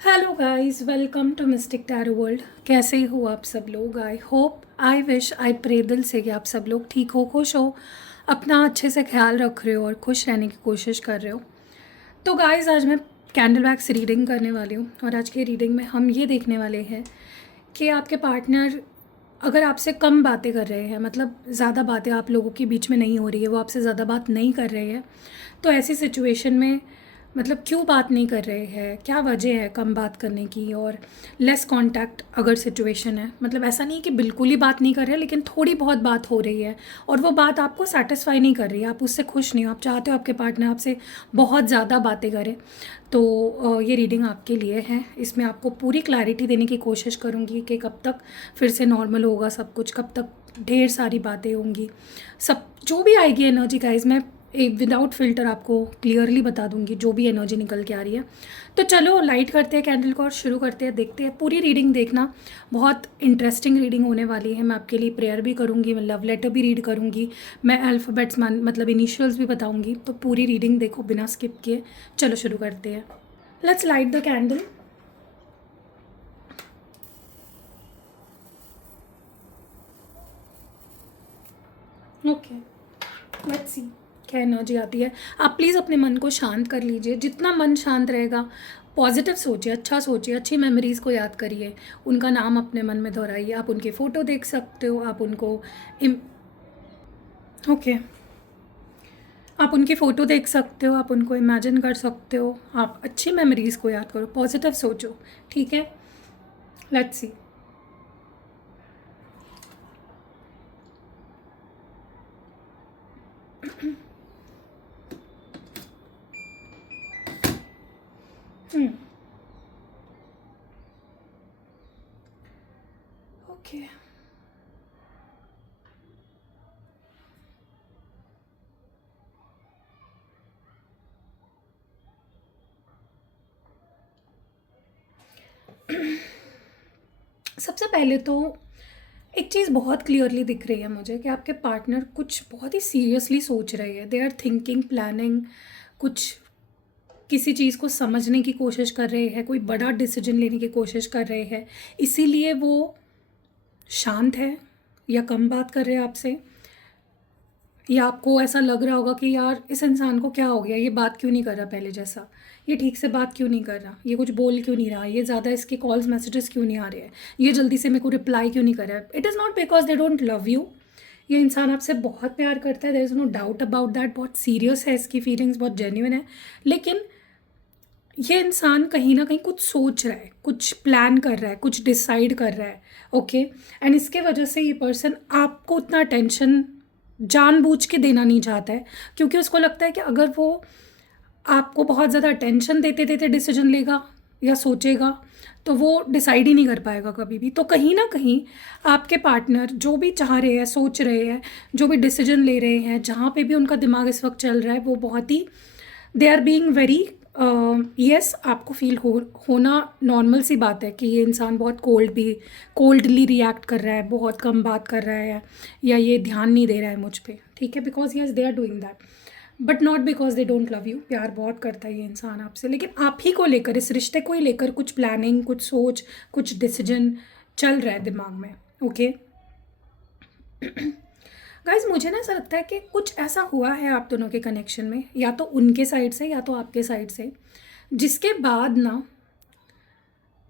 Hello guys, welcome to mystic tarot world. कैसे हो आप सब लोग? I hope, I wish, I pray दिल से कि आप सब लोग ठीक हो, खुश हो, अपना अच्छे से ख्याल रख रहे हो और खुश रहने की कोशिश कर रहे हो। तो गाइस, आज मैं कैंडल वैक्स रीडिंग करने वाली हूँ और आज की रीडिंग में हम ये देखने वाले हैं कि आपके पार्टनर अगर आपसे कम बातें कर रहे हैं, मतलब ज़्यादा बातें आप लोगों के बीच में नहीं हो रही है, वो आपसे ज़्यादा बात नहीं कर रहे हैं, तो ऐसी सिचुएशन में मतलब क्यों बात नहीं कर रहे हैं, क्या वजह है कम बात करने की। और लेस कांटेक्ट अगर सिचुएशन है, मतलब ऐसा नहीं कि बिल्कुल ही बात नहीं कर रहे हैं, लेकिन थोड़ी बहुत बात हो रही है और वो बात आपको सेटिस्फाई नहीं कर रही है, आप उससे खुश नहीं हो, आप चाहते हो आपके पार्टनर आपसे बहुत ज़्यादा बातें करें, तो ये रीडिंग आपके लिए है। इसमें आपको पूरी क्लैरिटी देने की कोशिश करूँगी कि कब तक फिर से नॉर्मल होगा सब कुछ, कब तक ढेर सारी बातें होंगी, सब जो भी आएगी एनर्जी गाइज, मैं एक विदाउट फ़िल्टर आपको क्लियरली बता दूंगी जो भी एनर्जी निकल के आ रही है। तो चलो लाइट करते हैं कैंडल को और शुरू करते हैं, देखते हैं। पूरी रीडिंग देखना, बहुत इंटरेस्टिंग रीडिंग होने वाली है। मैं आपके लिए प्रेयर भी करूँगी, मैं लव लेटर भी रीड करूँगी, मैं अल्फ़ाबेट्स मतलब इनिशियल्स भी बताऊँगी। तो पूरी रीडिंग देखो बिना स्किप किए। चलो शुरू करते हैं। Let's light the candle. Okay, let's see क्या एनर्जी आती है। आप प्लीज़ अपने मन को शांत कर लीजिए, जितना मन शांत रहेगा पॉजिटिव सोचिए, अच्छा सोचिए, अच्छी मेमोरीज़ को याद करिए, उनका नाम अपने मन में दोहराइए। आप उनकी फ़ोटो देख सकते हो, आप उनको ओके, आप उनकी फ़ोटो देख सकते हो, आप उनको इमेजिन कर सकते हो, आप अच्छी मेमोरीज़ को याद करो, पॉजिटिव सोचो, ठीक है। Let's see. ओके, सबसे पहले तो एक चीज़ बहुत क्लियरली दिख रही है मुझे कि आपके पार्टनर कुछ बहुत ही सीरियसली सोच रहे हैं। दे आर थिंकिंग, प्लानिंग, कुछ किसी चीज़ को समझने की कोशिश कर रहे हैं, कोई बड़ा डिसीजन लेने की कोशिश कर रहे हैं, इसीलिए वो शांत है या कम बात कर रहे हैं आपसे। या आपको ऐसा लग रहा होगा कि यार इस इंसान को क्या हो गया, ये बात क्यों नहीं कर रहा पहले जैसा, ये ठीक से बात क्यों नहीं कर रहा, ये कुछ बोल क्यों नहीं रहा, ये ज़्यादा इसके कॉल्स मैसेजेस क्यों नहीं आ रहे हैं, ये जल्दी से मेरे को रिप्लाई क्यों नहीं कर रहा है। It is not because they don't love you. ये इंसान आपसे बहुत प्यार करता है, there is no doubt about that. बहुत सीरियस है, इसकी फीलिंग्स बहुत जेन्युइन है, लेकिन ये इंसान कहीं ना कहीं कुछ सोच रहा है, कुछ प्लान कर रहा है, कुछ डिसाइड कर रहा है। ओके, एंड इसके वजह से ये पर्सन आपको उतना टेंशन जानबूझ के देना नहीं चाहता है, क्योंकि उसको लगता है कि अगर वो आपको बहुत ज़्यादा टेंशन देते देते डिसीजन लेगा या सोचेगा, तो वो डिसाइड ही नहीं कर पाएगा कभी भी। तो कहीं ना कहीं आपके पार्टनर जो भी चाह रहे हैं, सोच रहे हैं, जो भी डिसीजन ले रहे हैं, जहाँ पे भी उनका दिमाग इस वक्त चल रहा है, वो बहुत ही they are being very yes. आपको फील होना नॉर्मल सी बात है कि ये इंसान बहुत कोल्डली रिएक्ट कर रहा है, बहुत कम बात कर रहा है, या ये ध्यान नहीं दे रहा है मुझ पे, ठीक है। Because yes, they are doing that, but not because they don't love you. प्यार बहुत करता है ये इंसान आपसे, लेकिन आप ही को लेकर, इस रिश्ते को ही लेकर कुछ प्लानिंग, कुछ सोच, कुछ डिसीजन चल रहा है दिमाग में। ओके गाइज, मुझे ना ऐसा लगता है कि कुछ ऐसा हुआ है आप दोनों के कनेक्शन में, या तो उनके साइड से या तो आपके साइड से, जिसके बाद ना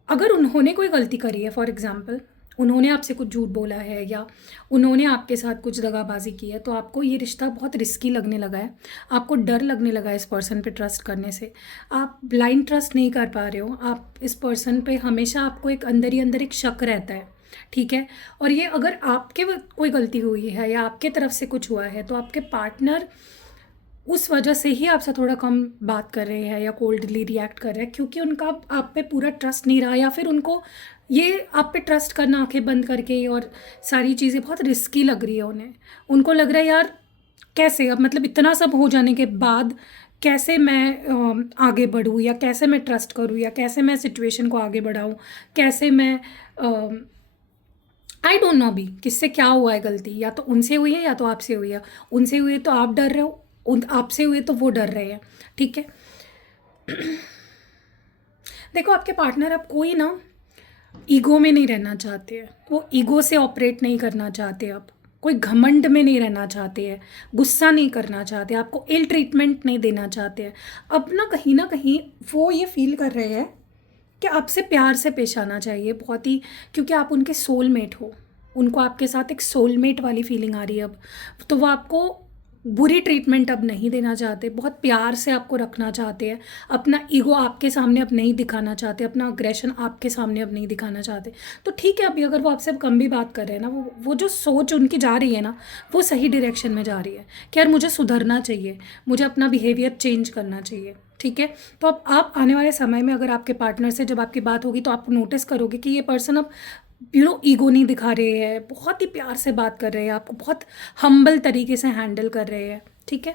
अगर उन्होंने कोई गलती करी है, फॉर एग्जांपल उन्होंने आपसे कुछ झूठ बोला है या उन्होंने आपके साथ कुछ दगाबाजी की है, तो आपको ये रिश्ता बहुत रिस्की लगने लगा है, आपको डर लगने लगा है इस पर्सन पे ट्रस्ट करने से, आप ब्लाइंड ट्रस्ट नहीं कर पा रहे हो, आप इस पर्सन पे हमेशा आपको एक अंदर ही अंदर एक शक रहता है, ठीक है। और ये अगर आपके कोई गलती हुई है या आपके तरफ से कुछ हुआ है, तो आपके पार्टनर उस वजह से ही आपसे थोड़ा कम बात कर रहे हैं या कोल्डली रिएक्ट कर रहे हैं, क्योंकि उनका आप पे पूरा ट्रस्ट नहीं रहा, या फिर उनको ये आप पे ट्रस्ट करना आंखें बंद करके और सारी चीज़ें बहुत रिस्की लग रही है उन्हें। उनको लग रहा है यार कैसे, अब मतलब इतना सब हो जाने के बाद कैसे मैं आगे बढ़ूँ, या कैसे मैं ट्रस्ट करूँ, या कैसे मैं सिचुएशन को आगे बढ़ाऊँ, कैसे मैं आई डोंट नो अभी किससे क्या हुआ है गलती, या तो उनसे हुई है या तो आपसे हुई है। उनसे हुई है तो आप डर रहे हो, उन आपसे हुई है तो वो डर रहे हैं, ठीक है। देखो आपके पार्टनर अब कोई ना ईगो में नहीं रहना चाहते हैं, वो ईगो से ऑपरेट नहीं करना चाहते, अब कोई घमंड में नहीं रहना चाहते हैं, गुस्सा नहीं करना चाहते, आपको इल ट्रीटमेंट नहीं देना चाहते हैं। अब ना कहीं वो ये फील कर रहे हैं कि आपसे प्यार से पेश आना चाहिए बहुत ही, क्योंकि आप उनके सोलमेट हो, उनको आपके साथ एक सोलमेट वाली फीलिंग आ रही है अब। तो वो आपको बुरी ट्रीटमेंट अब नहीं देना चाहते, बहुत प्यार से आपको रखना चाहते हैं, अपना ईगो आपके सामने अब नहीं दिखाना चाहते, अपना अग्रेशन आपके सामने अब नहीं दिखाना चाहते। तो ठीक है, अभी अगर वो आपसे कम भी बात कर रहे हैं ना, वो जो सोच उनकी जा रही है ना, वो सही डायरेक्शन में जा रही है कि यार मुझे सुधरना चाहिए, मुझे अपना बिहेवियर चेंज करना चाहिए। ठीक है, तो अब आप आने वाले समय में अगर आपके पार्टनर से जब आपकी बात होगी तो आप नोटिस करोगे कि ये पर्सन अब ईगो नहीं दिखा रहे हैं, बहुत ही प्यार से बात कर रहे हैं, आपको बहुत हम्बल तरीके से हैंडल कर रहे हैं। ठीक है,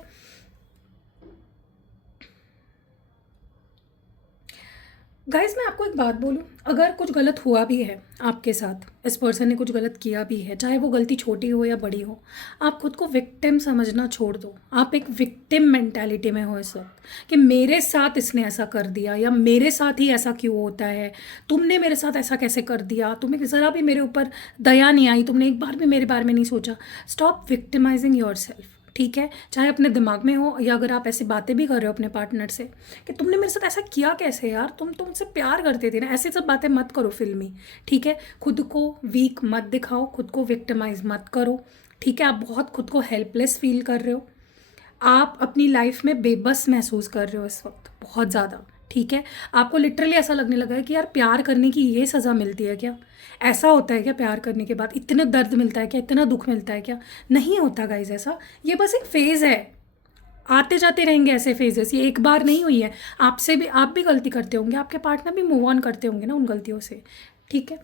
गाइस मैं आपको एक बात बोलूं, अगर कुछ गलत हुआ भी है आपके साथ, इस पर्सन ने कुछ गलत किया भी है, चाहे वो गलती छोटी हो या बड़ी हो, आप खुद को विक्टिम समझना छोड़ दो। आप एक विक्टिम मेंटालिटी में हो इस वक्त कि मेरे साथ इसने ऐसा कर दिया, या मेरे साथ ही ऐसा क्यों होता है, तुमने मेरे साथ ऐसा कैसे कर दिया, तुम्हें ज़रा भी मेरे ऊपर दया नहीं आई, तुमने एक बार भी मेरे बारे में नहीं सोचा। Stop victimising yourself. ठीक है, चाहे अपने दिमाग में हो या अगर आप ऐसी बातें भी कर रहे हो अपने पार्टनर से कि तुमने मेरे साथ ऐसा किया कैसे यार, तुम तुमसे प्यार करते थे ना, ऐसी सब बातें मत करो फिल्मी। ठीक है, खुद को वीक मत दिखाओ, खुद को विक्टिमाइज मत करो। ठीक है, आप बहुत खुद को हेल्पलेस फील कर रहे हो, आप अपनी लाइफ में बेबस महसूस कर रहे हो इस वक्त बहुत ज़्यादा। ठीक है, आपको लिटरली ऐसा लगने लगा है कि यार प्यार करने की ये सज़ा मिलती है क्या, ऐसा होता है क्या, प्यार करने के बाद इतना दर्द मिलता है क्या, इतना दुख मिलता है क्या। नहीं होता गाइज ऐसा, ये बस एक फ़ेज़ है, आते जाते रहेंगे ऐसे फेजेस, ये एक बार नहीं हुई है। आपसे भी, आप भी गलती करते होंगे, आपके पार्टनर भी मूव ऑन करते होंगे ना उन गलतियों से। ठीक है,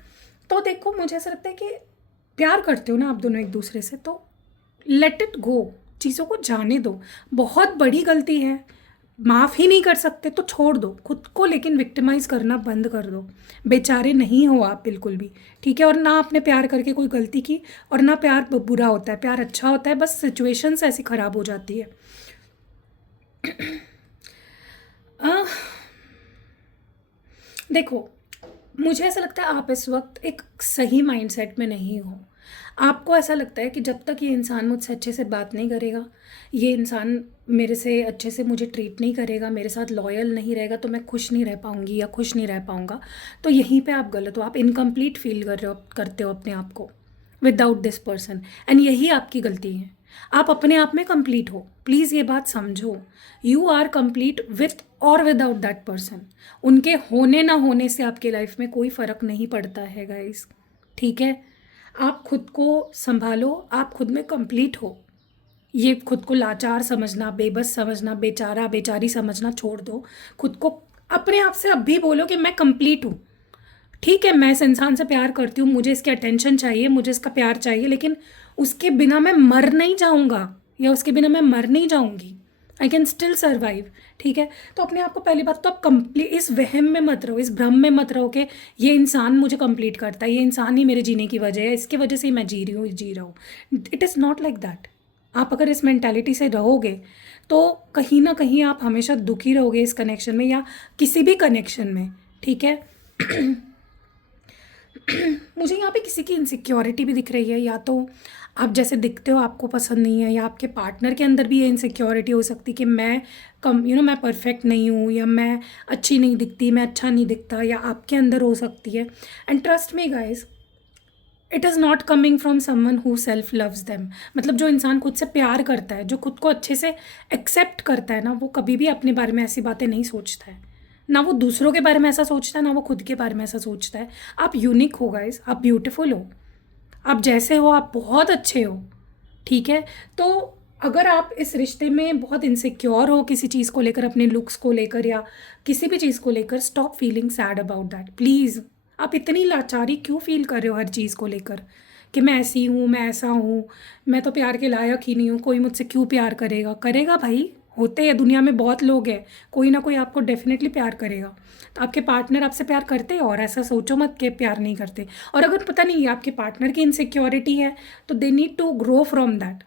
तो देखो मुझे ऐसा लगता है कि प्यार करते हो ना आप दोनों एक दूसरे से, तो लेट इट गो, चीज़ों को जाने दो। बहुत बड़ी गलती है, माफ़ ही नहीं कर सकते तो छोड़ दो खुद को, लेकिन विक्टिमाइज़ करना बंद कर दो। बेचारे नहीं हो आप बिल्कुल भी। ठीक है, और ना आपने प्यार करके कोई गलती की, और ना प्यार बुरा होता है, प्यार अच्छा होता है, बस सिचुएशंस ऐसी ख़राब हो जाती है। आह, देखो मुझे ऐसा लगता है आप इस वक्त एक सही माइंडसेट में नहीं हो। आपको ऐसा लगता है कि जब तक ये इंसान मुझसे अच्छे से बात नहीं करेगा, ये इंसान मेरे से अच्छे से मुझे ट्रीट नहीं करेगा, मेरे साथ लॉयल नहीं रहेगा, तो मैं खुश नहीं रह पाऊंगी या खुश नहीं रह पाऊंगा। तो यहीं पे आप गलत हो, आप इनकम्प्लीट फील करते हो अपने आप को विदाउट दिस पर्सन, एंड यही आपकी गलती है। आप अपने आप में कंप्लीट हो, प्लीज़ ये बात समझो। यू आर कंप्लीट विथ और विदाउट दैट पर्सन। उनके होने ना होने से आपके लाइफ में कोई फ़र्क नहीं पड़ता है गाइस। ठीक है, आप खुद को संभालो, आप खुद में कंप्लीट हो। ये खुद को लाचार समझना, बेबस समझना, बेचारा बेचारी समझना छोड़ दो। खुद को अपने आप से अब भी बोलो कि मैं कंप्लीट हूँ। ठीक है, मैं इस इंसान से प्यार करती हूँ, मुझे इसकी अटेंशन चाहिए, मुझे इसका प्यार चाहिए, लेकिन उसके बिना मैं मर नहीं जाऊँगा, या उसके बिना मैं मर नहीं जाऊँगी। I can still survive. ठीक है, तो अपने आप को पहली बात तो आप कंप्लीट, इस वहम में मत रहो, इस भ्रम में मत रहो कि ये इंसान मुझे कंप्लीट करता है, ये इंसान ही मेरे जीने की वजह है, इसकी वजह से ही मैं जी रहा हूँ। It is not like that. आप अगर इस मेंटालिटी से रहोगे तो कहीं ना कहीं आप हमेशा दुखी रहोगे इस कनेक्शन में, या किसी भी कनेक्शन में। ठीक है, मुझे यहाँ पे किसी की इनसिक्योरिटी भी दिख रही है, या तो आप जैसे दिखते हो आपको पसंद नहीं है, या आपके पार्टनर के अंदर भी ये इनसिक्योरिटी हो सकती कि मैं कम मैं परफेक्ट नहीं हूँ, या मैं अच्छी नहीं दिखती, मैं अच्छा नहीं दिखता, या आपके अंदर हो सकती है। And trust me guys, it is not coming from someone who self loves them. मतलब जो इंसान खुद से प्यार करता है, जो खुद को अच्छे से एक्सेप्ट करता है ना, वो कभी भी अपने बारे में ऐसी बातें नहीं सोचता है। ना वो दूसरों के बारे में ऐसा सोचता है, ना वो खुद के बारे में ऐसा सोचता है। आप यूनिक हो गाइस, आप ब्यूटीफुल हो, आप जैसे हो आप बहुत अच्छे हो। ठीक है, तो अगर आप इस रिश्ते में बहुत इनसिक्योर हो किसी चीज़ को लेकर, अपने लुक्स को लेकर या किसी भी चीज़ को लेकर, stop feeling sad about that please. आप इतनी लाचारी क्यों फील कर रहे हो हर चीज़ को लेकर कि मैं ऐसी हूँ, मैं ऐसा हूँ, मैं तो प्यार के लायक ही नहीं हूँ, कोई मुझसे क्यों प्यार करेगा। करेगा भाई, होते हैं दुनिया में बहुत लोग हैं, कोई ना कोई आपको डेफिनेटली प्यार करेगा। तो आपके पार्टनर आपसे प्यार करते हैं, और ऐसा सोचो मत कि प्यार नहीं करते। और अगर पता नहीं आपके पार्टनर की इनसिक्योरिटी है तो they need to grow from that.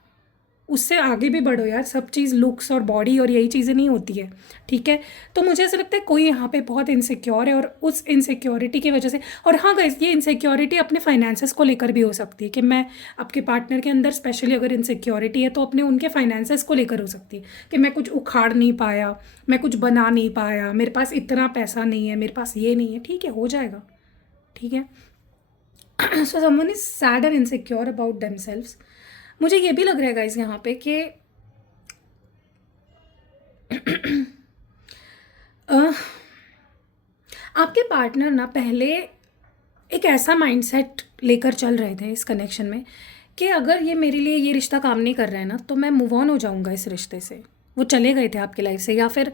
उससे आगे भी बढ़ो यार। सब चीज़ लुक्स और बॉडी और यही चीज़ें नहीं होती है, ठीक है। तो मुझे ऐसा लगता है कोई यहाँ पे बहुत इनसिक्योर है, और उस इनसिक्योरिटी की वजह से, और हाँ गाइस, ये इनसिक्योरिटी अपने फाइनेंसेस को लेकर भी हो सकती है, कि मैं आपके पार्टनर के अंदर स्पेशली अगर इनसिक्योरिटी है तो अपने उनके फाइनेंसेस को लेकर हो सकती है, कि मैं कुछ उखाड़ नहीं पाया, मैं कुछ बना नहीं पाया, मेरे पास इतना पैसा नहीं है, मेरे पास ये नहीं है, ठीक है, हो जाएगा, ठीक है। So someone is sad and insecure about themselves. मुझे ये भी लग रहा है गाइज यहाँ पे कि अ, आपके पार्टनर ना पहले एक ऐसा माइंडसेट लेकर चल रहे थे इस कनेक्शन में, कि अगर ये मेरे लिए ये रिश्ता काम नहीं कर रहा है ना, तो मैं मूव ऑन हो जाऊंगा इस रिश्ते से। वो चले गए थे आपकी लाइफ से, या फिर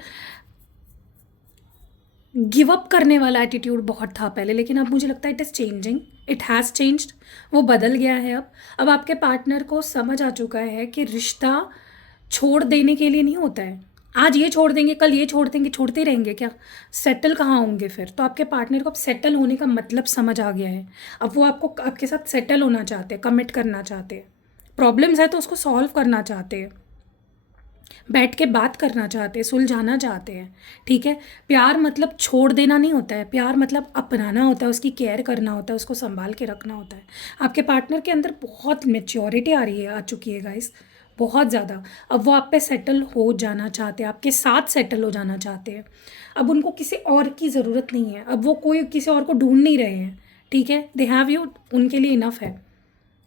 गिव अप करने वाला एटीट्यूड बहुत था पहले, लेकिन अब मुझे लगता है it is changing, it has changed. वो बदल गया है अब आपके पार्टनर को समझ आ चुका है कि रिश्ता छोड़ देने के लिए नहीं होता है। आज ये छोड़ देंगे, कल ये छोड़ देंगे, छोड़ते रहेंगे क्या? सेटल कहाँ होंगे फिर? तो आपके पार्टनर को अब सेटल होने का मतलब समझ आ गया है। अब वो आपको आपके साथ सेटल होना चाहते हैं, कमिट करना चाहते हैं। प्रॉब्लम्स है तो उसको सॉल्व करना चाहते हैं, बैठ के बात करना चाहते हैं, सुलझाना चाहते हैं, ठीक है। प्यार मतलब छोड़ देना नहीं होता है, प्यार मतलब अपनाना होता है, उसकी केयर करना होता है, उसको संभाल के रखना होता है। आपके पार्टनर के अंदर बहुत मेच्योरिटी आ चुकी है गाइस, बहुत ज़्यादा। अब वो आप पे सेटल हो जाना चाहते हैं, आपके साथ सेटल हो जाना चाहते हैं। अब उनको किसी और की ज़रूरत नहीं है, अब वो कोई किसी और को ढूंढ नहीं रहे हैं, ठीक है। दे हैव यू, उनके लिए इनफ है।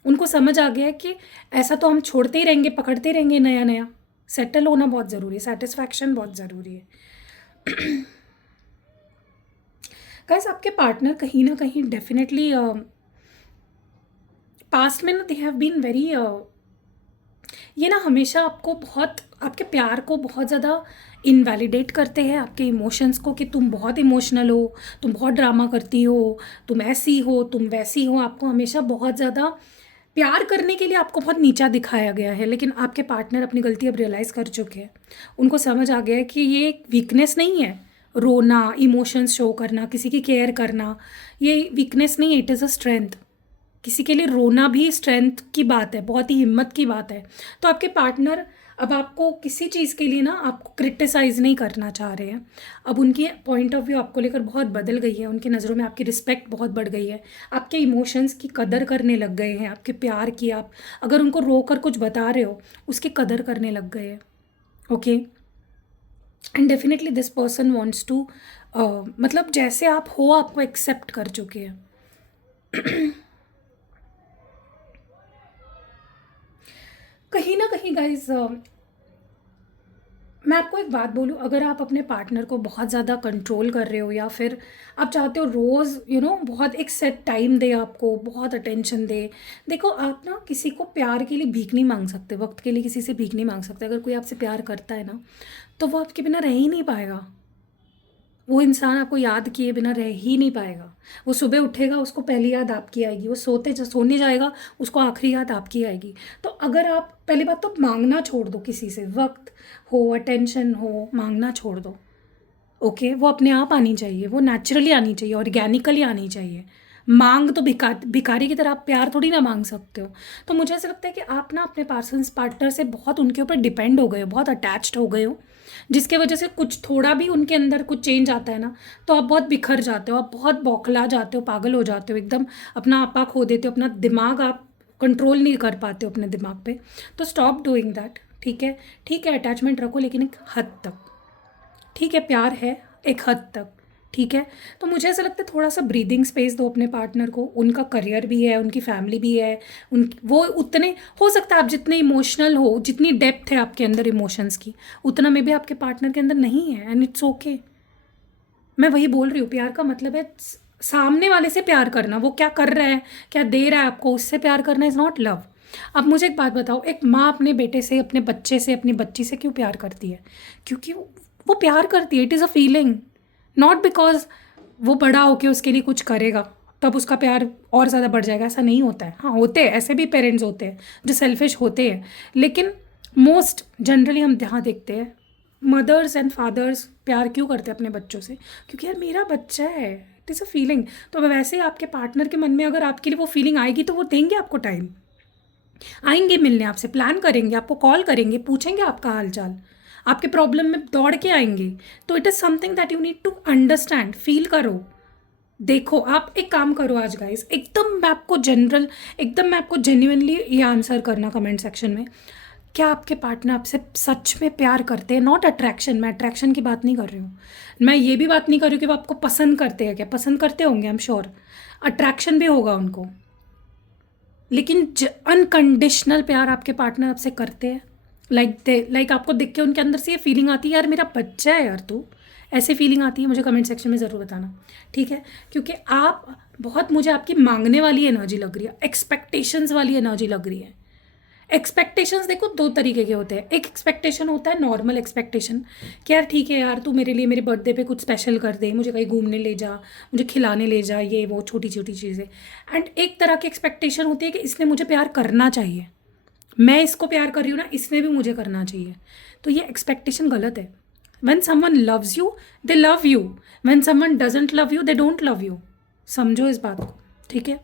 उनको समझ आ गया है कि ऐसा तो हम छोड़ते ही रहेंगे, पकड़ते ही रहेंगे नया नया। सेटल होना बहुत ज़रूरी है, सेटिस्फैक्शन बहुत ज़रूरी है। गाइस, आपके पार्टनर कहीं ना कहीं डेफिनेटली पास्ट में ना दे हैव बीन वेरी, ये ना हमेशा आपको बहुत, आपके प्यार को बहुत ज़्यादा इनवैलिडेट करते हैं, आपके इमोशंस को, कि तुम बहुत इमोशनल हो, तुम बहुत ड्रामा करती हो, तुम ऐसी हो, तुम वैसी हो। आपको हमेशा बहुत ज़्यादा प्यार करने के लिए आपको बहुत नीचा दिखाया गया है, लेकिन आपके पार्टनर अपनी गलती अब रियलाइज़ कर चुके हैं। उनको समझ आ गया है कि ये एक वीकनेस नहीं है, रोना, इमोशंस शो करना, किसी की केयर करना, ये वीकनेस नहीं है, इट इज़ अ स्ट्रेंथ। किसी के लिए रोना भी स्ट्रेंथ की बात है, बहुत ही हिम्मत की बात है। तो आपके पार्टनर अब आपको किसी चीज़ के लिए ना आपको क्रिटिसाइज़ नहीं करना चाह रहे हैं। अब उनकी पॉइंट ऑफ व्यू आपको लेकर बहुत बदल गई है, उनकी नज़रों में आपकी रिस्पेक्ट बहुत बढ़ गई है, आपके इमोशंस की कदर करने लग गए हैं, आपके प्यार की, आप अगर उनको रो कर कुछ बता रहे हो उसकी कदर करने लग गए हैं, okay. And definitely this person wants to, मतलब जैसे आप हो आपको एक्सेप्ट कर चुके हैं। कहीं ना कहीं गाइज, मैं आपको एक बात बोलूँ, अगर आप अपने पार्टनर को बहुत ज़्यादा कंट्रोल कर रहे हो, या फिर आप चाहते हो रोज़ बहुत एक सेट टाइम दे, आपको बहुत अटेंशन दे। देखो, आप ना किसी को प्यार के लिए भीख नहीं मांग सकते, वक्त के लिए किसी से भीख नहीं मांग सकते। अगर कोई आपसे प्यार करता है ना, तो वो आपके बिना रह ही नहीं पाएगा। वो इंसान आपको याद किए बिना रह ही नहीं पाएगा। वो सुबह उठेगा, उसको पहली याद आपकी आएगी, वो सोने जाएगा, उसको आखिरी याद आपकी आएगी। तो अगर आप, पहली बात तो मांगना छोड़ दो, किसी से वक्त हो, अटेंशन हो, मांगना छोड़ दो, ओके। वो अपने आप आनी चाहिए, वो नेचुरली आनी चाहिए, ऑर्गेनिकली आनी चाहिए। मांग तो भिखारी की तरह आप प्यार थोड़ी ना मांग सकते हो। तो मुझे ऐसा लगता है कि आप ना अपने पार्टनर से बहुत उनके ऊपर डिपेंड हो गए हो, बहुत अटैच्ड हो गए हो, जिसके वजह से कुछ थोड़ा भी उनके अंदर कुछ चेंज आता है ना, तो आप बहुत बिखर जाते हो, आप बहुत बौखला जाते हो, पागल हो जाते हो, एकदम अपना आपा खो देते हो, अपना दिमाग आप कंट्रोल नहीं कर पाते हो अपने दिमाग पे। तो स्टॉप डूइंग दैट, ठीक है। ठीक है, अटैचमेंट रखो, लेकिन एक हद तक, ठीक है। प्यार है एक हद तक, ठीक है। तो मुझे ऐसा लगता है थोड़ा सा ब्रीदिंग स्पेस दो अपने पार्टनर को। उनका करियर भी है, उनकी फैमिली भी है, उन वो उतने, हो सकता है आप जितने इमोशनल हो, जितनी डेप्थ है आपके अंदर इमोशंस की, उतना में भी आपके पार्टनर के अंदर नहीं है, एंड इट्स ओके। मैं वही बोल रही हूँ, प्यार का मतलब है सामने वाले से प्यार करना, वो क्या कर रहा है, क्या दे रहा है आपको, उससे प्यार करना इज़ नॉट लव। अब मुझे एक बात बताओ, एक माँ अपने बेटे से, अपने बच्चे से, अपनी बच्ची से क्यों प्यार करती है? क्योंकि वो प्यार करती है, it is a feeling, not because वो बड़ा होके उसके लिए कुछ करेगा तब उसका प्यार और ज़्यादा बढ़ जाएगा। ऐसा नहीं होता है। हाँ, होते हैं, ऐसे भी पेरेंट्स होते हैं जो सेल्फिश होते हैं, लेकिन मोस्ट जनरली हम यहाँ देखते हैं मदर्स एंड फादर्स प्यार क्यों करते हैं अपने बच्चों से? क्योंकि यार मेरा बच्चा है, इट इज़ अ फीलिंग। तो अब वैसे ही आपके पार्टनर के मन में अगर आपके लिए वो फीलिंग आएगी तो वो देंगे आपको टाइम, आएंगे मिलने आपसे, प्लान करेंगे, आपको कॉल करेंगे, पूछेंगे आपका हाल चाल, आपके प्रॉब्लम में दौड़ के आएंगे। तो it is something that you need to understand, feel करो। देखो आप एक काम करो आज गाइस, एकदम मैं आपको जेन्युइनली ये आंसर करना कमेंट सेक्शन में, क्या आपके पार्टनर आपसे सच में प्यार करते हैं? नॉट अट्रैक्शन, मैं अट्रैक्शन की बात नहीं कर रही हूँ, मैं ये भी बात नहीं कर रही हूँ कि वो आपको पसंद करते हैं। क्या पसंद करते होंगे, आई एम श्योर, अट्रैक्शन भी होगा उनको, लेकिन अनकंडीशनल प्यार आपके पार्टनर आपसे करते हैं? लाइक आपको देख के उनके अंदर से ये फीलिंग आती है, यार मेरा बच्चा है यार तू, ऐसी फीलिंग आती है? मुझे कमेंट सेक्शन में ज़रूर बताना, ठीक है? क्योंकि आप बहुत, मुझे आपकी मांगने वाली एनर्जी लग रही है, एक्सपेक्टेशंस वाली एनर्जी लग रही है। एक्सपेक्टेशंस देखो दो तरीके के होते हैं। एक एक्सपेक्टेशन होता है नॉर्मल एक्सपेक्टेशन, कि यार ठीक है यार, तू मेरे लिए मेरे बर्थडे पे कुछ स्पेशल कर दे, मुझे कहीं घूमने ले जा, मुझे खिलाने ले जा, ये वो छोटी छोटी चीज़ें। एंड एक तरह की एक्सपेक्टेशन होती है कि इसने मुझे प्यार करना चाहिए, मैं इसको प्यार कर रही हूँ ना, इसने भी मुझे करना चाहिए। तो ये एक्सपेक्टेशन गलत है। When someone loves you, they love you. When someone doesn't love you, they don't love you. समझो इस बात को, ठीक है?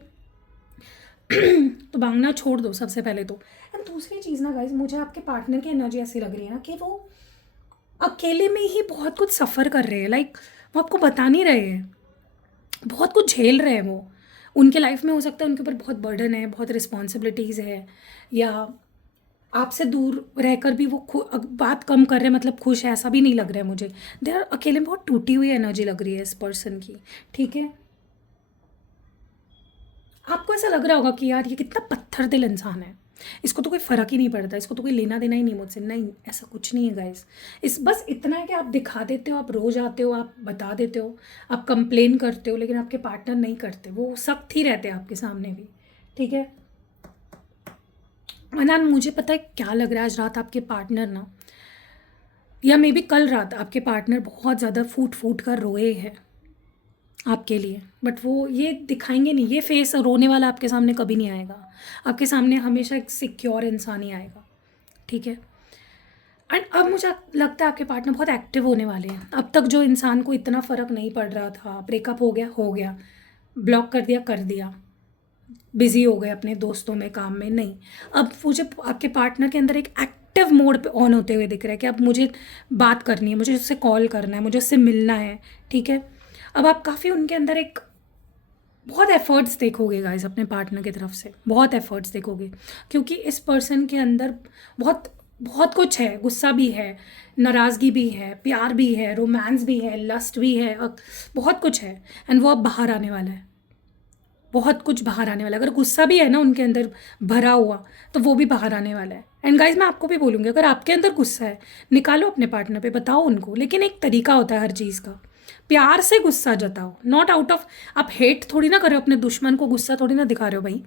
तो मांगना छोड़ दो सबसे पहले तो। एंड दूसरी चीज़ ना गाइज, मुझे आपके पार्टनर की एनर्जी ऐसी लग रही है ना कि वो अकेले में ही बहुत कुछ सफ़र कर रहे हैं। लाइक वो आपको बता नहीं रहे हैं, बहुत कुछ झेल रहे हैं वो। उनके लाइफ में हो सकता है उनके ऊपर बहुत बर्डन है, बहुत रिस्पॉन्सिबिलिटीज़ है, या आपसे दूर रहकर भी वो बात कम कर रहे हैं, मतलब खुश है, ऐसा भी नहीं लग रहा है मुझे। दे आर अकेले में बहुत टूटी हुई एनर्जी लग रही है इस पर्सन की, ठीक है? आपको ऐसा लग रहा होगा कि यार ये कितना पत्थर दिल इंसान है, इसको तो कोई फ़र्क ही नहीं पड़ता, इसको तो कोई लेना देना ही नहीं मुझसे। नहीं, ऐसा कुछ नहीं है गाइस। इस बस इतना है कि आप दिखा देते हो, आप रोज़ आते हो, आप बता देते हो, आप कंप्लेन करते हो, लेकिन आपके पार्टनर नहीं करते, वो सख्त ही रहते हैं आपके सामने भी, ठीक है? अनान, मुझे पता है क्या लग रहा है, आज रात आपके पार्टनर ना, या मे बी कल रात आपके पार्टनर बहुत ज़्यादा फूट फूट कर रोए हैं आपके लिए, बट वो ये दिखाएंगे नहीं, ये फेस रोने वाला आपके सामने कभी नहीं आएगा। आपके सामने हमेशा एक सिक्योर इंसान ही आएगा, ठीक है? एंड अब मुझे लगता है आपके पार्टनर बहुत एक्टिव होने वाले हैं। अब तक जो इंसान को इतना फ़र्क नहीं पड़ रहा था, ब्रेकअप हो गया, ब्लॉक कर दिया, बिज़ी हो गए अपने दोस्तों में, काम में, नहीं। अब मुझे आपके पार्टनर के अंदर एक एक्टिव मोड पे ऑन होते हुए दिख रहा है कि अब मुझे बात करनी है, मुझे उससे कॉल करना है, मुझे उससे मिलना है, ठीक है? अब आप काफ़ी उनके अंदर एक बहुत एफ़र्ट्स देखोगे गाइस, अपने पार्टनर की तरफ से बहुत एफ़र्ट्स देखोगे, क्योंकि इस पर्सन के अंदर बहुत बहुत कुछ है। गुस्सा भी है, नाराज़गी भी है, प्यार भी है, रोमांस भी है, लस्ट भी है, बहुत कुछ है। एंड वो अब बाहर आने वाला है, बहुत कुछ बाहर आने वाला है। अगर गुस्सा भी है ना उनके अंदर भरा हुआ, तो वो भी बाहर आने वाला है। एंड गाइज मैं आपको भी बोलूँगी, अगर आपके अंदर गुस्सा है, निकालो अपने पार्टनर पे, बताओ उनको, लेकिन एक तरीका होता है हर चीज़ का। प्यार से गुस्सा जताओ, नॉट आउट ऑफ, आप हेट थोड़ी ना कर रहे हो अपने दुश्मन को, गुस्सा थोड़ी ना दिखा रहे हो भाई।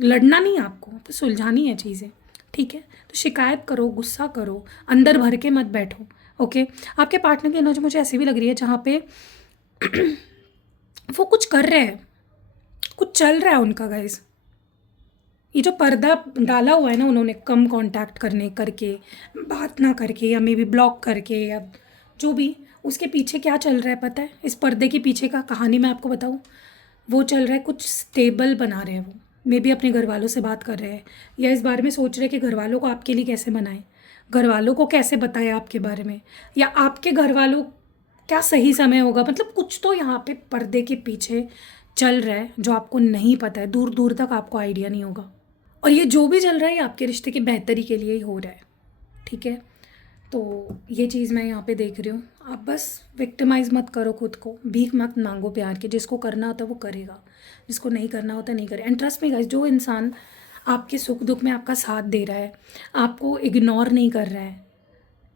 लड़ना नहीं है आपको सुलझानी है चीज़ें, ठीक है? तो शिकायत करो, गुस्सा करो, अंदर भर के मत बैठो, ओके? आपके पार्टनर की एनर्जी मुझे ऐसी भी लग रही है जहाँ पे वो कुछ कर रहे हैं, कुछ चल रहा है उनका गाइस। ये जो पर्दा डाला हुआ है ना उन्होंने, कम कांटेक्ट करने करके, बात ना करके, या मे बी ब्लॉक करके, या जो भी, उसके पीछे क्या चल रहा है पता है? इस पर्दे के पीछे का कहानी मैं आपको बताऊं, वो चल रहा है कुछ स्टेबल बना रहे हैं वो, मे बी अपने घर वालों से बात कर रहे हैं, या इस बारे में सोच रहे हैं कि घर वालों को आपके लिए कैसे बनाएं, घर वालों को कैसे बताएं आपके बारे में, या आपके घर वालों क्या सही समय होगा। मतलब कुछ तो यहाँ पे पर्दे के पीछे चल रहा है जो आपको नहीं पता है, दूर दूर तक आपको आइडिया नहीं होगा। और ये जो भी चल रहा है ये आपके रिश्ते की बेहतरी के लिए ही हो रहा है, ठीक है? तो ये चीज़ मैं यहाँ पे देख रही हूँ। आप बस विक्टिमाइज़ मत करो खुद को, भीख मत मांगो प्यार की। जिसको करना होता है वो करेगा, जिसको नहीं करना होता नहीं करे। एंड ट्रस्ट मी गाइस, जो इंसान आपके सुख दुख में आपका साथ दे रहा है, आपको इग्नोर नहीं कर रहा है,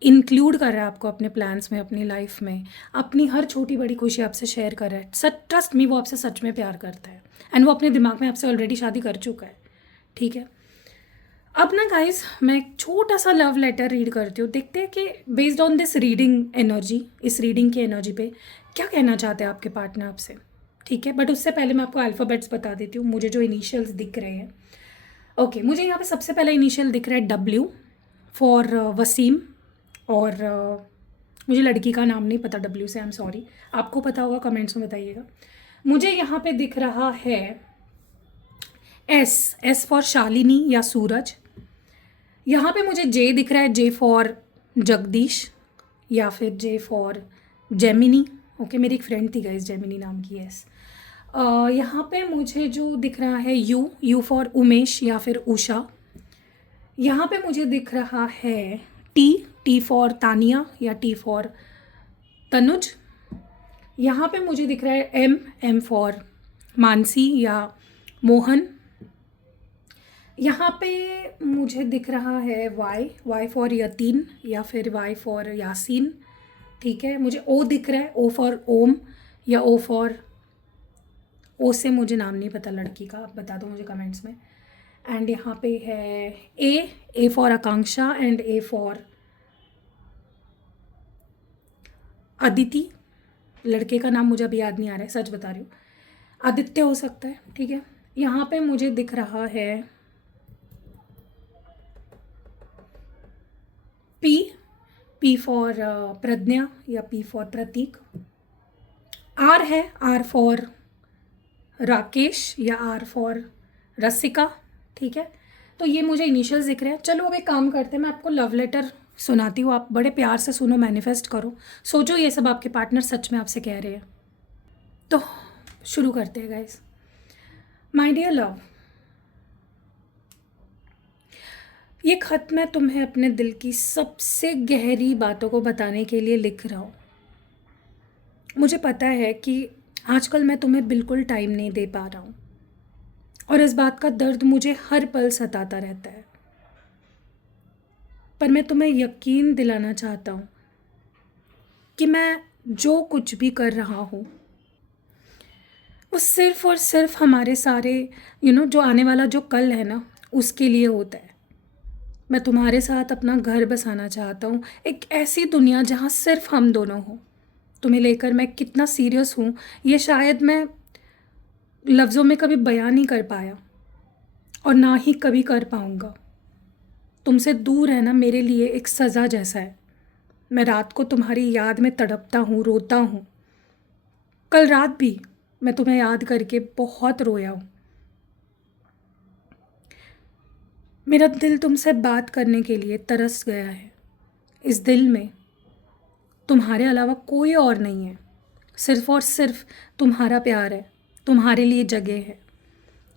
इंक्लूड कर रहा है आपको अपने प्लान्स में, अपनी लाइफ में, अपनी हर छोटी बड़ी खुशी आपसे शेयर कर रहा है, सच ट्रस्ट मी, वो आपसे सच में प्यार करता है। एंड वो अपने दिमाग में आपसे ऑलरेडी शादी कर चुका है, ठीक है? अब ना गाइस मैं एक छोटा सा लव लेटर रीड करती हूँ, देखते हैं कि based on this reading energy, इस रीडिंग की एनर्जी पे क्या कहना चाहते हैं आपके पार्टनर आपसे, ठीक है? बट उससे पहले मैं आपको अल्फ़ाबेट्स बता देती हूँ, मुझे जो इनिशियल्स दिख रहे हैं। ओके, मुझे यहाँ पे सबसे पहला इनिशियल दिख रहा है W फॉर वसीम, और मुझे लड़की का नाम नहीं पता W से, आई एम सॉरी, आपको पता होगा कमेंट्स में बताइएगा। मुझे यहाँ पे दिख रहा है एस फॉर शालिनी या सूरज। यहाँ पे मुझे जे दिख रहा है, जे फॉर जगदीश या फिर जे फॉर जेमिनी। ओके, मेरी एक फ्रेंड थी गाइस जेमिनी नाम की। यस। यहाँ पे मुझे जो दिख रहा है यू फॉर उमेश या फिर उषा। यहाँ पे मुझे दिख रहा है टी फॉर तानिया या टी फॉर तनुज। यहाँ पे मुझे दिख रहा है एम फॉर मानसी या मोहन। यहाँ पे मुझे दिख रहा है वाई फॉर यतीन या फिर वाई फॉर यासीन। ठीक है, मुझे ओ दिख रहा है, ओ फॉर ओम या ओ फॉर ओ से मुझे नाम नहीं पता लड़की का, आप बता दो मुझे कमेंट्स में। एंड यहाँ पे है A for Akanksha and A for Aditi. लड़के का नाम मुझे अभी याद नहीं आ रहा है, सच बता रही हूँ, आदित्य हो सकता है। ठीक है, यहाँ पे मुझे दिख रहा है पी फॉर प्रज्ञा या पी फॉर प्रतीक। आर है, आर फॉर राकेश या आर फॉर रसिका। ठीक है, तो ये मुझे इनिशियल्स दिख रहे हैं। चलो अब एक काम करते हैं, मैं आपको लव लेटर सुनाती हूँ, आप बड़े प्यार से सुनो, मैनिफेस्ट करो, सोचो ये सब आपके पार्टनर सच में आपसे कह रहे हैं। तो शुरू करते हैं गाइस। माय डियर लव, ये खत मैं तुम्हें अपने दिल की सबसे गहरी बातों को बताने के लिए लिख रहा हूँ। मुझे पता है कि आजकल मैं तुम्हें बिल्कुल टाइम नहीं दे पा रहा हूँ और इस बात का दर्द मुझे हर पल सताता रहता है, पर मैं तुम्हें यकीन दिलाना चाहता हूँ कि मैं जो कुछ भी कर रहा हूँ वो सिर्फ़ और सिर्फ हमारे सारे जो आने वाला जो कल है ना, उसके लिए होता है। मैं तुम्हारे साथ अपना घर बसाना चाहता हूँ, एक ऐसी दुनिया जहाँ सिर्फ हम दोनों हों। तुम्हें लेकर मैं कितना सीरियस हूँ ये शायद मैं लफ्ज़ों में कभी बयां नहीं कर पाया और ना ही कभी कर पाऊँगा। तुमसे दूर रहना मेरे लिए एक सज़ा जैसा है। मैं रात को तुम्हारी याद में तड़पता हूँ, रोता हूँ। कल रात भी मैं तुम्हें याद करके बहुत रोया हूँ। मेरा दिल तुमसे बात करने के लिए तरस गया है। इस दिल में तुम्हारे अलावा कोई और नहीं है, सिर्फ़ और सिर्फ तुम्हारा प्यार है, तुम्हारे लिए जगह है।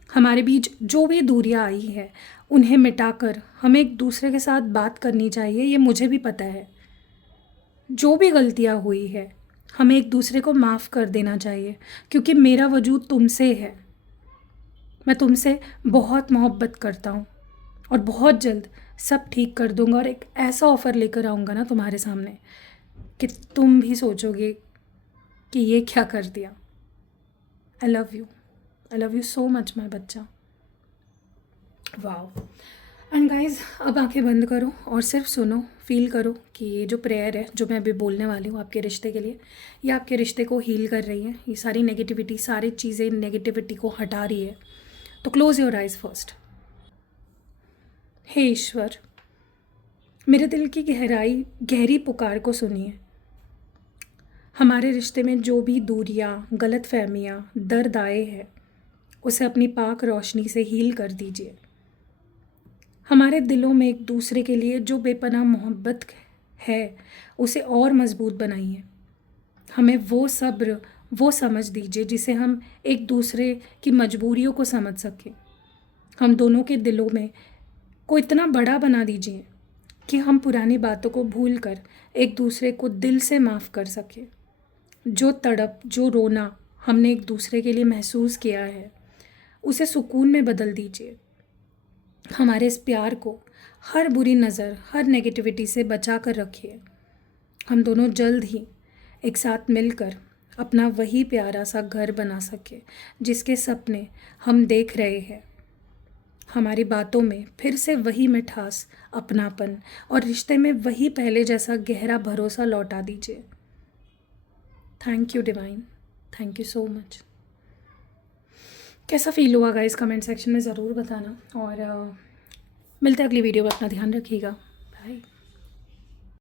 हमारे बीच जो भी दूरियां आई है उन्हें मिटाकर हमें एक दूसरे के साथ बात करनी चाहिए, ये मुझे भी पता है। जो भी गलतियां हुई है हमें एक दूसरे को माफ़ कर देना चाहिए, क्योंकि मेरा वजूद तुमसे है। मैं तुमसे बहुत मोहब्बत करता हूँ और बहुत जल्द सब ठीक कर दूँगा और एक ऐसा ऑफ़र लेकर आऊँगा ना तुम्हारे सामने कि तुम भी सोचोगे कि ये क्या कर दिया। I love you so much my बच्चा। वाओ। एंड गाइज, अब आंखें बंद करो और सिर्फ सुनो, फील करो कि ये जो प्रेयर है जो मैं अभी बोलने वाली हूँ आपके रिश्ते के लिए, ये आपके रिश्ते को हील कर रही है। ये सारी नेगेटिविटी, सारी चीज़ें नेगेटिविटी को हटा रही है। तो क्लोज योर आइज़ फर्स्ट। हे ईश्वर, मेरे दिल की गहरी पुकार को सुनिए। हमारे रिश्ते में जो भी दूरियाँ, गलतफहमियाँ, दर्द आए हैं उसे अपनी पाक रोशनी से हील कर दीजिए। हमारे दिलों में एक दूसरे के लिए जो बेपनाह मोहब्बत है उसे और मज़बूत बनाइए। हमें वो सब्र, वो समझ दीजिए जिसे हम एक दूसरे की मजबूरियों को समझ सकें। हम दोनों के दिलों में को इतना बड़ा बना दीजिए कि हम पुरानी बातों को भूल कर एक दूसरे को दिल से माफ़ कर सकें। जो तड़प, जो रोना हमने एक दूसरे के लिए महसूस किया है उसे सुकून में बदल दीजिए। हमारे इस प्यार को हर बुरी नज़र, हर नेगेटिविटी से बचा कर रखिए। हम दोनों जल्द ही एक साथ मिलकर अपना वही प्यारा सा घर बना सके जिसके सपने हम देख रहे हैं। हमारी बातों में फिर से वही मिठास, अपनापन और रिश्ते में वही पहले जैसा गहरा भरोसा लौटा दीजिए। Thank you divine, thank you so much. कैसा फील हुआ गाइस, कमेंट सेक्शन में ज़रूर बताना और मिलते हैं अगली वीडियो में। अपना ध्यान रखिएगा। बाय।